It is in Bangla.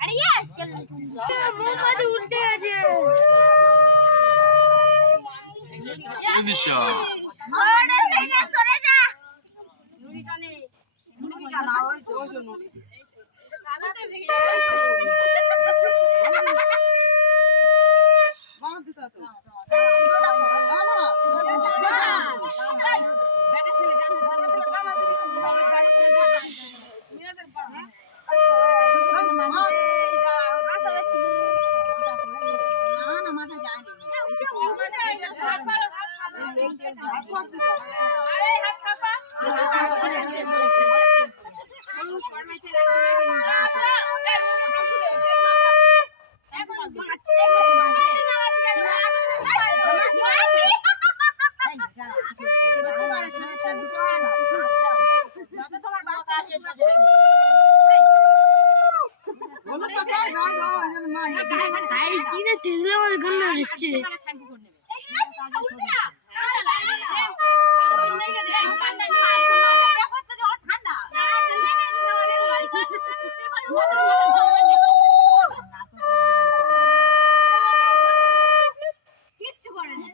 আরে यार মোমবাতি উল্টে গেছে এই দিশা সরে যা নুড়িটা নেই নুড়িটা না ওই তো নুড়ি কালাতে ভেঙে যাচ্ছে বাঁধ দিতা তো বেটা ছেলে ডান বাবা দিবি বেটা ছেলে ডান মেয়েদের পড়া না মাথা যায় না হাত কাপা কিচ্ছু করে না